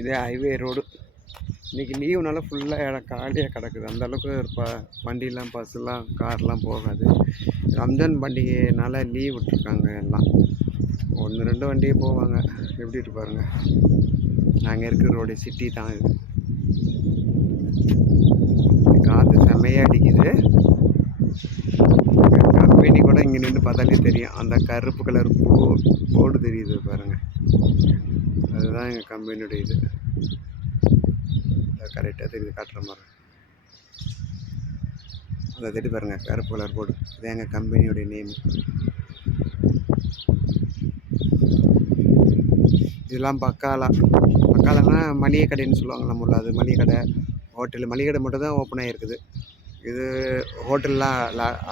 இதே highway road. இன்றைக்கி லீவுனால ஃபுல்லாக இடம் காலியாக கிடக்குது. அந்தளவுக்கு வண்டிலாம் பஸ்ஸெலாம் கார்லாம் போகாது. ரம்ஜான் பண்டிகைனால லீவ் விட்ருக்காங்க எல்லாம். 1-2 வண்டியே போவாங்க. எப்படி இருக்கு பாருங்க. நாங்கள் இருக்கிற ரோடு சிட்டி தான் இது. காற்று செம்மையாக அடிக்குது. கம்பெனி கூட இங்கே நின்று பார்த்தாலே தெரியும். அந்த கருப்பு கலர் போர்டு தெரியுது பாருங்கள். அதுதான் எங்கள் கம்பெனியோட இது. கரெக்டாக தெரியுது காட்டுற மாதிரி. அதை தேடி பாருங்கள், கருப்பு கலர் போர்டு. இது எங்கள் கம்பெனியோடைய நேம். இதெல்லாம் பக்காலன்னா மளிகை கடைன்னு சொல்லுவாங்க நம்ம ஊரில். அது மளிகை கடை, ஹோட்டல். மளிகை கடை மட்டும் தான் ஓப்பன் ஆகிருக்குது. இது ஹோட்டல்லாம்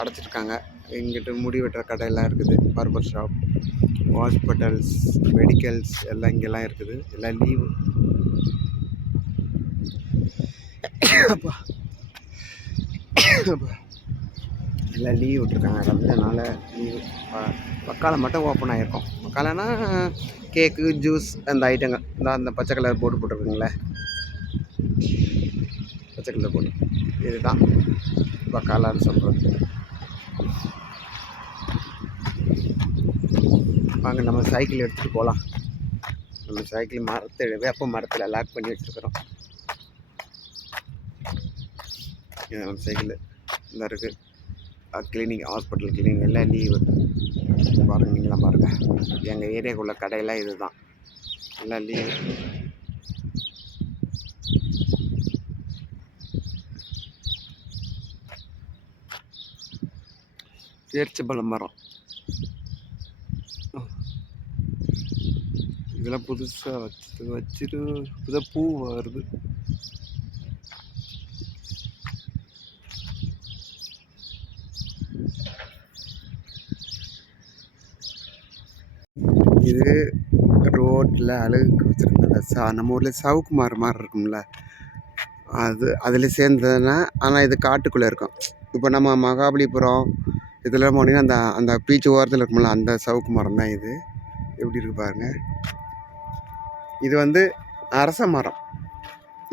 அடைச்சிருக்காங்க. இங்கிட்டு முடி வெட்டுற கடையெல்லாம் இருக்குது. பார்பர் ஷாப், ஹாஸ்பிட்டல்ஸ், மெடிக்கல்ஸ் எல்லாம் இங்கெல்லாம் இருக்குது. எல்லாம் லீவு. எல்லாம் லீவ் விட்ருக்காங்க. ரம்ஜானால லீவு. பக்கால மட்டும் ஓப்பன் ஆகிருக்கும். பக்காலனா கேக்கு, ஜூஸ், அந்த ஐட்டங்கள். அந்த பச்சை கலர் போர்டு போட்டிருக்குங்களே, பச்சை கலர் போர்டு, இதுதான் பக்காலான்னு சொல்கிறது. வாங்க நம்ம சைக்கிள் எடுத்துகிட்டு போகலாம். நம்ம சைக்கிள் வேப்ப மரத்தில் லாக் பண்ணி வச்சுருக்குறோம். நம்ம சைக்கிள் இந்த இருக்குது. கிளினிக், ஹாஸ்பிட்டல், கிளினிக் எல்லாம் லீவு பாருங்கள். நீங்களாம் பாருங்கள். எங்கள் ஏரியாவுக்குள்ள கடையெல்லாம் இது தான், எல்லாம் லீவு. பேரிச்சம்பழம் மரம் இதெல்லாம் புதுசாக வச்சுட்டு புதுசாக பூ வருது. இது ரோட்டில் அழகுக்கு வச்சுருக்காங்க. நம்ம ஊரில் சவுக்கு மரம் மாதிரி இருக்கும்ல, அதில் சேர்ந்ததுன்னா. ஆனால் இது காட்டுக்குள்ளே இருக்கும். இப்போ நம்ம மகாபலிபுரம் இதெல்லாம் போனீங்கன்னா அந்த பீச்சு ஓரத்தில் இருக்கும்ல, அந்த சவுக்கு மரம் தான் இது. எப்படி இருக்கு பாருங்கள். இது அரச மரம்.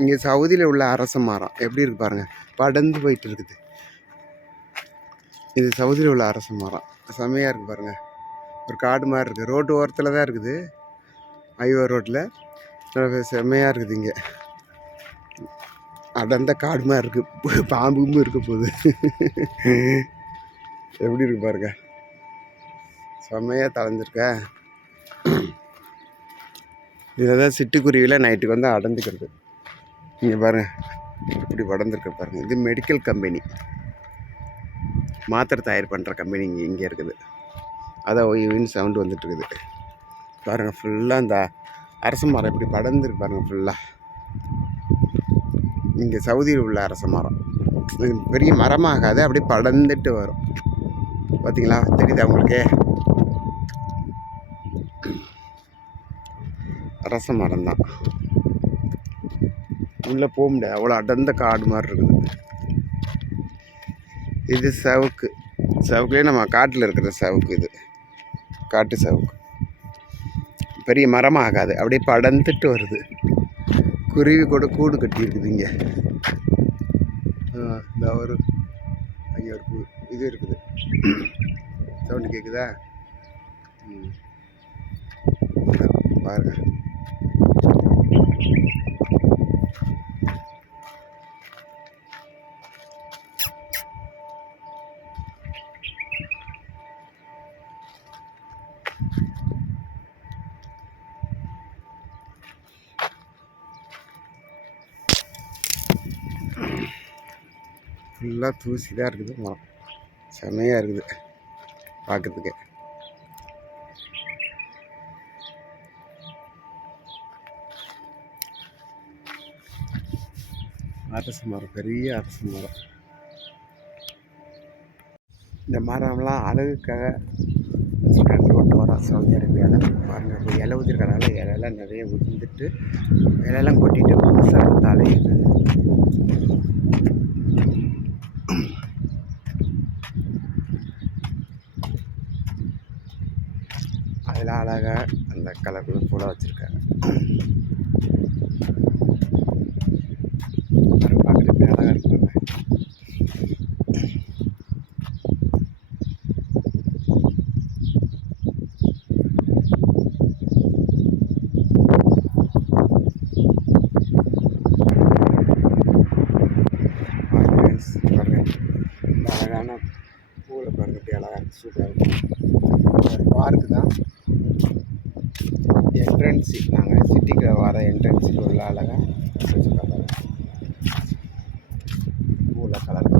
இங்கே சவுதியில் உள்ள அரச மரம் எப்படி இருக்கு பாருங்கள். படர்ந்து போயிட்டு இருக்குது. இது சவுதியில் உள்ள அரச மரம். செம்மையாக இருக்குது பாருங்கள். ஒரு காடு மாதிரி இருக்குது. ரோட்டு ஓரத்தில் தான் இருக்குது, ஹைவே ரோட்டில். செம்மையாக இருக்குது. இங்கே அடர்ந்த காடு மாதிரி இருக்குது. பாம்பும் இருக்க போகுது. எப்படி இருக்கு பாருங்க. செம்மையாக தளைஞ்சிருக்க. இதில் தான் சிட்டுக்குருவியில் நைட்டுக்கு அடைஞ்சிக்கிறது. இங்கே பாருங்கள் இப்படி வளர்ந்துருக்க பாருங்கள். இது மெடிக்கல் கம்பெனி, மாத்திரை தயார் பண்ணுற கம்பெனி இங்கே இருக்குது. அதான் ஒய்வின்னு சவுண்டு வந்துட்டுருக்குது பாருங்கள். ஃபுல்லாக அந்த அரச மரம் இப்படி படர்ந்துருக்கு பாருங்கள். ஃபுல்லாக இங்கே சவுதியில் உள்ள அரச மரம். பெரிய மரமாகாது, அப்படியே படர்ந்துட்டு வரும். பார்த்தீங்களா, தெரியுதா உங்களுக்கு? அரச மரம் தான். உள்ளே போக முடியாது, அவ்வளோ அடர்ந்த காடு மாதிரி இருக்குது. இது சவுக்குலேயே நம்ம காட்டில் இருக்கிற சவுக்கு. இது காட்டு சவுக்கு. பெரிய மரமாக ஆகாது, அப்படியே படர்ந்துட்டு வருது. குருவி கூட கூடு கட்டி இருக்குது இங்கே. இந்த ஒரு அங்கே ஒரு இது இருக்குது. சவுண்டு கேட்குதா? பாருங்க. ஃபுல்லாக தூசி தான் இருக்குது. மரம் செம்மையாக இருக்குது பார்க்குறதுக்கு. அரச மரம், பெரிய அரச மரம். இந்த மரம்லாம் அழகுக்காக ரோட்டு வரோம் சவுதி அரேபியாவில். பாருங்கள், இப்போ இலை ஊற்றிருக்கனால இலையெல்லாம் நிறைய உதிர்ந்துட்டு இலையெல்லாம் கொட்டிட்டு புதுசாக தலையுது. அதெல்லாம் அழகாக அந்த கலர்ல பூலாக வச்சுருக்காங்க. பார்க்குறதுக்கு அழகாக இருக்குங்க. ஃப்ரெண்ட்ஸ் பாருங்கள், இந்த அழகான பூவில் பாருங்கள் எப்படி அழகாக இருக்குது, சூப்பராக இருக்கும். பார்க்கு தான் என்ட்ரன்ஸு, நாங்கள் சிட்டிக்கு வர என்ட்ரன்ஸுக்கு உள்ள அழகாக வச்சுருக்காங்க. பூவில் கலர்